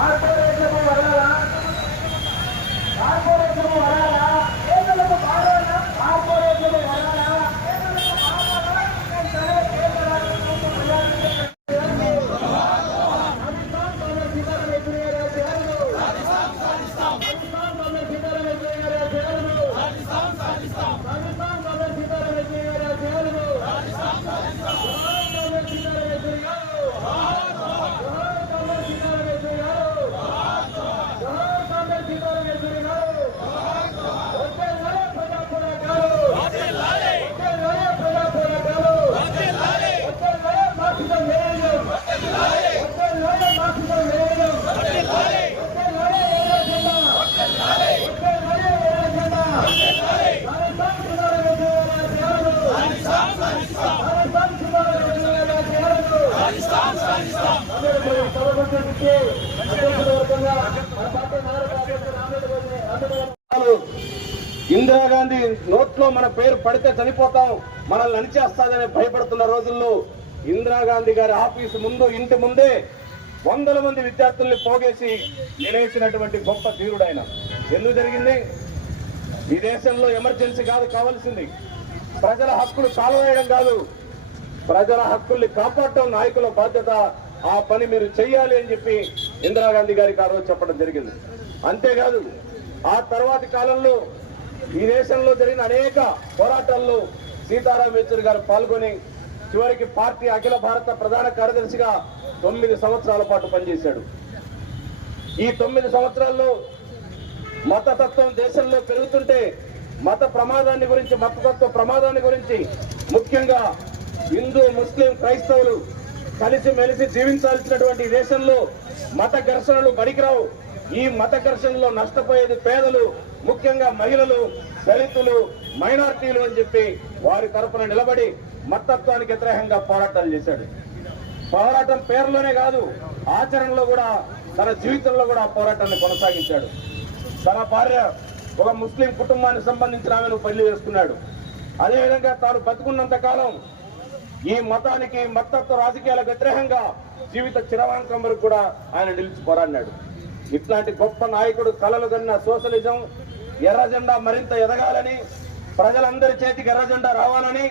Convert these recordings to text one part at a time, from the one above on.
Marvel Indira Gandhi నోట్లో మన పేరు పడితే చనిపోతాం మనల్ని అణిచేస్తాదని భయపడుతున్న రోజుల్లో ఇందిరాగాంధీ గారి ఆఫీసు ముందు ఇంటి ముందే వందల మంది విద్యార్థుల్ని పోగేసి నిలేసినటువంటి గొప్ప ధీరుడు ఆయన. ఎందుకు జరిగింది? ఈ దేశంలో ఎమర్జెన్సీ కాదు కావాల్సింది. ప్రజల హక్కులు కాలవేయడం కాదు. ప్రజల హక్కుల్ని కాపాడటం నాయకుల బాధ్యత. ఆ పని మీరు చెయ్యాలి అని చెప్పి ఇందిరాగాంధీ గారికి ఆ రోజు చెప్పడం జరిగింది. అంతేకాదు ఆ తర్వాతి కాలంలో ఈ దేశంలో జరిగిన అనేక పోరాటాల్లో సీతారాం యేచూరి గారు పాల్గొని చివరికి పార్టీ అఖిల భారత ప్రధాన కార్యదర్శిగా తొమ్మిది సంవత్సరాల పాటు పనిచేశాడు. ఈ తొమ్మిది సంవత్సరాల్లో మతతత్వం దేశంలో పెరుగుతుంటే మత ప్రమాదాన్ని గురించి మతతత్వ ప్రమాదాన్ని గురించి ముఖ్యంగా హిందూ ముస్లిం క్రైస్తవులు కలిసి మెలిసి జీవించాల్సినటువంటి దేశంలో మత ఘర్షణలు బడికిరావు. ఈ మత ఘర్షణలో నష్టపోయేది పేదలు ముఖ్యంగా మహిళలు దళితులు మైనార్టీలు అని చెప్పి వారి తరఫున నిలబడి మతత్వానికి వ్యతిరేకంగా పోరాటాలు చేశాడు. పోరాటం పేరులోనే కాదు ఆచరణలో కూడా తన జీవితంలో కూడా ఆ పోరాటాన్ని కొనసాగించాడు. తన భార్య ఒక ముస్లిం కుటుంబానికి సంబంధించిన ఆమెను పెళ్ళి చేసుకున్నాడు. అదేవిధంగా తాను బతుకున్నంత కాలం ఈ మతానికి మతత్వ రాజకీయాలకు వ్యతిరేకంగా జీవిత చిరవాంకం వరకు కూడా ఆయన నిలిచి పోరాడినాడు. ఇట్లాంటి గొప్ప నాయకుడు కలలు కన్న సోషలిజం ఎర్రజెండా మరింత ఎదగాలని ప్రజలందరి చేతికి ఎర్రజెండా రావాలని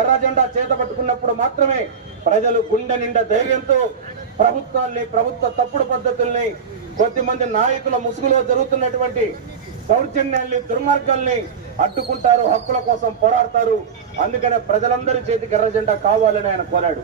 ఎర్రజెండా చేతపట్టుకున్నప్పుడు చేత పట్టుకున్నప్పుడు మాత్రమే ప్రజలు గుండె నిండా ధైర్యంతో ప్రభుత్వాన్ని ప్రభుత్వ తప్పుడు పద్ధతుల్ని కొద్దిమంది నాయకుల ముసుగులో జరుగుతున్నటువంటి దౌర్జన్యాల్ని దుర్మార్గాల్ని అడ్డుకుంటారు హక్కుల కోసం పోరాడతారు. అందుకనే ప్రజలందరి చేతికి ఎర్ర జెండా కావాలని ఆయన కోరాడు.